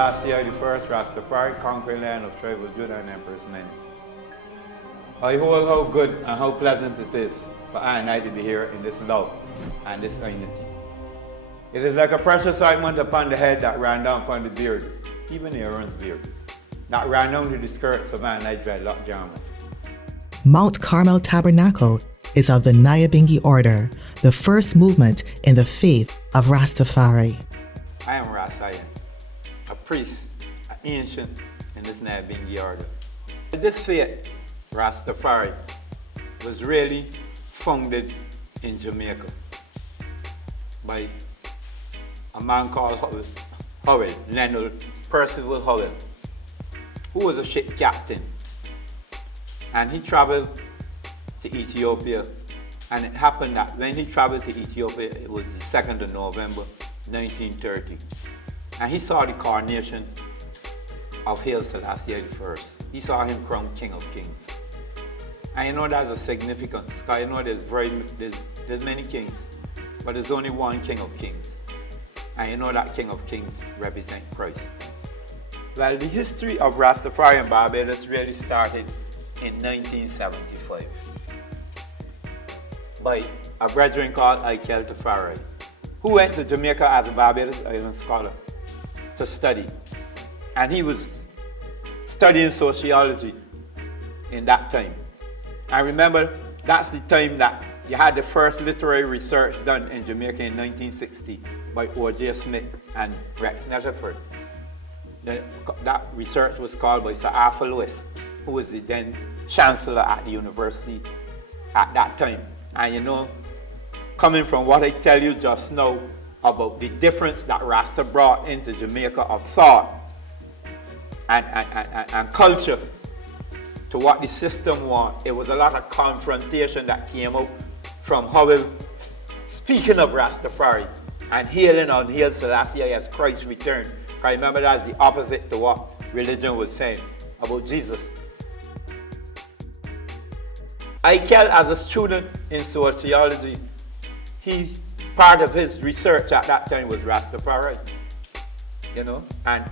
Selassie I, Rastafari, conquering land of tribe of Judah and Empress Many. I hold how good and how pleasant it is for I and I to be here in this love and this unity. It is like a precious ointment upon the head that ran down upon the beard, even Aaron's beard, that ran down to the skirts of I and I dreadlock garment. Mount Carmel Tabernacle is of the Nyabingi Order, the first movement in the faith of Rastafari. I am Ras Ian, a priest, an ancient in this Nyabingi Order. This faith, Rastafari, was really founded in Jamaica by a man called Howell, Leonard Percival Howell, who was a ship captain. And he traveled to Ethiopia. And it happened that when he traveled to Ethiopia, it was the 2nd of November, 1930. And he saw the coronation of Haile Selassie I. He saw him crowned King of Kings. And you know that's a significance, because you know there's many kings, but there's only one King of Kings. And you know that King of Kings represents Christ. Well, the history of Rastafari in Barbados really started in 1975 by a brethren called Ikeal Tafari, who went to Jamaica as a Barbados Island scholar to study. And he was studying sociology in that time. I remember that's the time that you had the first literary research done in Jamaica in 1960 by O.J. Smith and Rex Netherford. That research was called by Sir Arthur Lewis, who was the then chancellor at the university at that time. And you know, coming from what I tell you just now about the difference that Rasta brought into Jamaica of thought and culture to what the system wants, it was a lot of confrontation that came out from Howell speaking of Rastafari and hailing on Haile Selassie as Christ's return. Because remember, that's the opposite to what religion was saying about Jesus. Ikeal, as a student in sociology, part of his research at that time was Rastafari, you know, and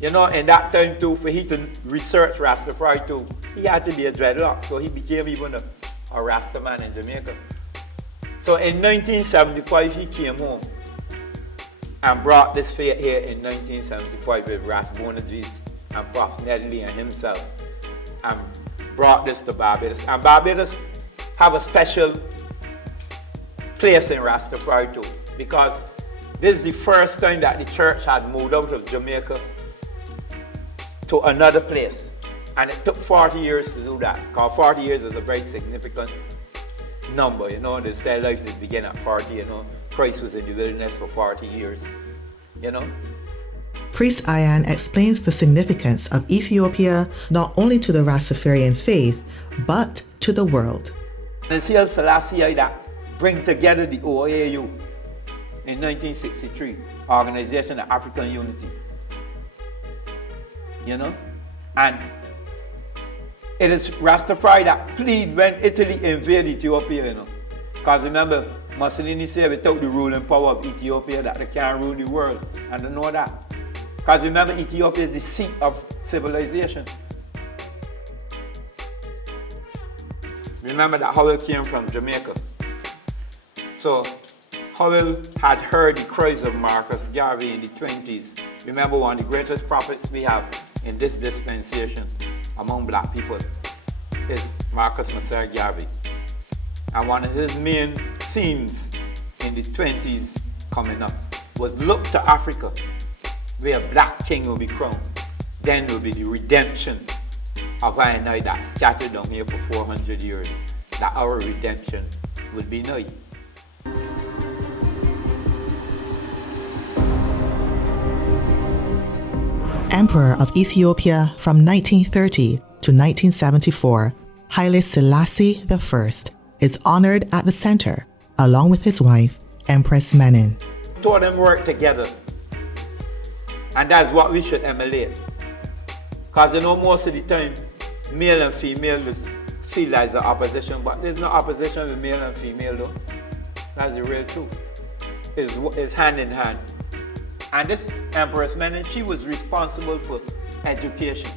you know, in that time too, for he to research Rastafari too, he had to be a dreadlock, so he became even a Rasta man in Jamaica. So in 1975, he came home and brought this faith here in 1975 with Ras Bonagees and Prof. Nedley and himself, and brought this to Barbados. And Barbados have a special place in Rastafari too, because this is the first time that the church had moved out of Jamaica to another place. And it took 40 years to do that, because 40 years is a very significant number. You know, the cell life did begin at 40, you know. Christ was in the wilderness for 40 years, you know. Priest Ian explains the significance of Ethiopia not only to the Rastafarian faith, but to the world. It's Haile Selassie I that bring together the OAU in 1963, Organization of African Unity. You know? And it is Rastafari that plead when Italy invaded Ethiopia, you know. Because remember, Mussolini said without the ruling power of Ethiopia that they can't rule the world. And they know that. Because remember, Ethiopia is the seat of civilization. Remember that Howell came from Jamaica. So Howell had heard the cries of Marcus Garvey in the 20s. Remember, one of the greatest prophets we have in this dispensation among black people is Marcus Messiah Garvey. And one of his main themes in the 20s coming up was look to Africa, where a black king will be crowned. Then will be the redemption of I and I that scattered down here for 400 years, that our redemption will be nigh. Emperor of Ethiopia from 1930 to 1974, Haile Selassie I is honored at the center, along with his wife, Empress Menen. Two of them work together, and that's what we should emulate. Because you know, most of the time, male and female is feel as an opposition, but there's no opposition with male and female though. That's the real truth. It's hand in hand. And this Empress Menen, she was responsible for education.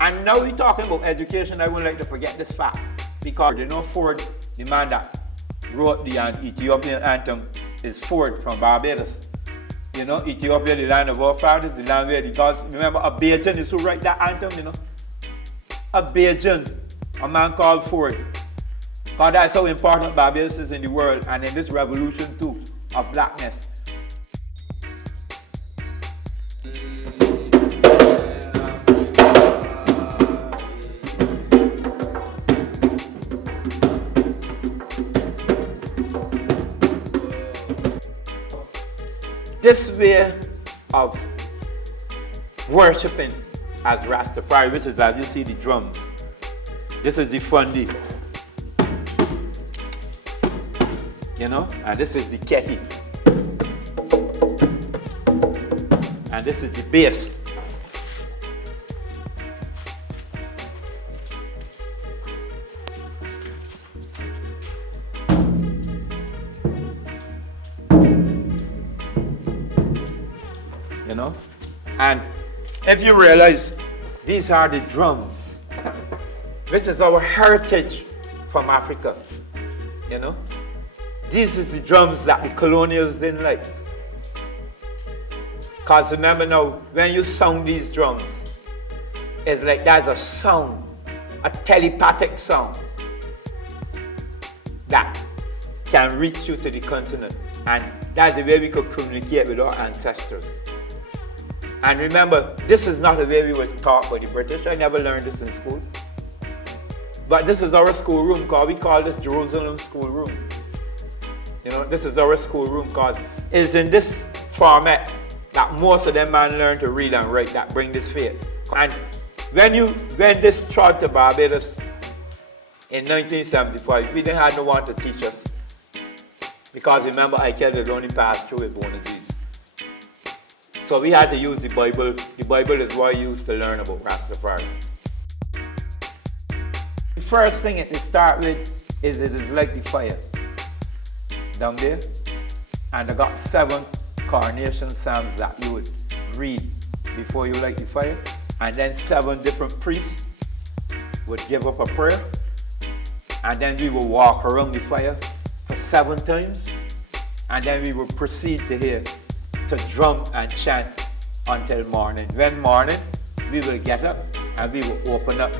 And now we're talking about education, I wouldn't like to forget this fact. Because you know Ford, the man that wrote the Ethiopian anthem, is Ford from Barbados. You know, Ethiopia, the land of our fathers, the land where the gods, remember Abajan is who write that anthem, you know. Abajan, a man called Ford. Because that's how important Barbados is in the world and in this revolution too of blackness. This way of worshipping as Rastafari, which is as you see the drums. This is the fundi. You know, and this is the keti. And this is the bass. You know, and if you realize these are the drums, this is our heritage from Africa. You know, these is the drums that the colonials didn't like. Because remember now, when you sound these drums, it's like there's a sound, a telepathic sound that can reach you to the continent, and that's the way we could communicate with our ancestors. And remember, this is not the way we were taught by the British. I never learned this in school. But this is our schoolroom, because we call this Jerusalem schoolroom. You know, this is our schoolroom, because it's in this format that most of them man learn to read and write that bring this faith. And when this trod to Barbados in 1975, we didn't have no one to teach us. Because remember, I had only passed through with Bonaduce. So we had to use the Bible. The Bible is what I used to learn about Rastafari. The first thing to start with is it is like the fire down there. And I got 7 coronation psalms that you would read before you light the fire. And then 7 different priests would give up a prayer. And then we would walk around the fire for 7 times. And then we would proceed to drum and chant until morning. When morning, we will get up and we will open up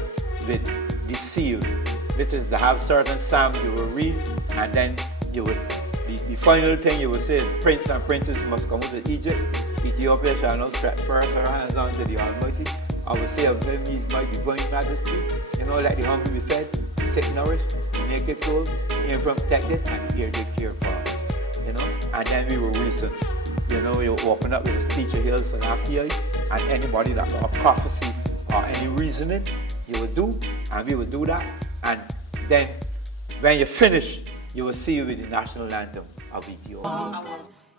with the seal, which is to have certain psalms you will read, and then you would, the final thing you will say, prince and princess must come out of Egypt. Ethiopia shall not stretch forth her hands unto the Almighty. I will say of him, He is my divine majesty. You know, let the hungry be fed, the sick nourished, the naked clothed, the infirm protected, and the aged cared for. You know, and then we will reason. You know, you open up with a speech of Haile Selassie, and anybody that got a prophecy or any reasoning, you will do, and we will do that. And then, when you finish, you will see with the national anthem of Ethiopia.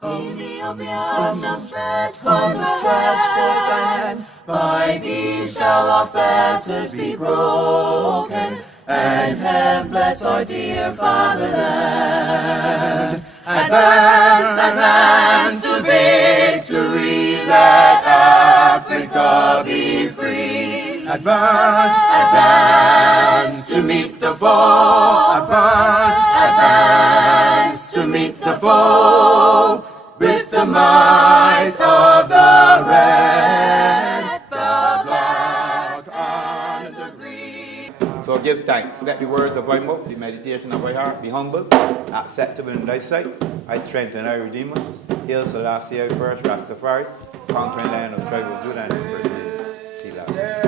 Ethiopia shall stretch forth thy hand, by thee shall our fetters be broken, and heaven bless our dear fatherland. Advance, advance to victory, let Africa be free. Advance, advance to meet the foe. Advance, advance to meet the foe. With the might of the red, the black, and the green. So give thanks. Let the words of my mouth, the meditation of my heart be humble, acceptable in thy sight. I strengthen thy Redeemer. Hail Selassie I first, Rastafari, conquering Lion of tribe of Judah and the first Selah.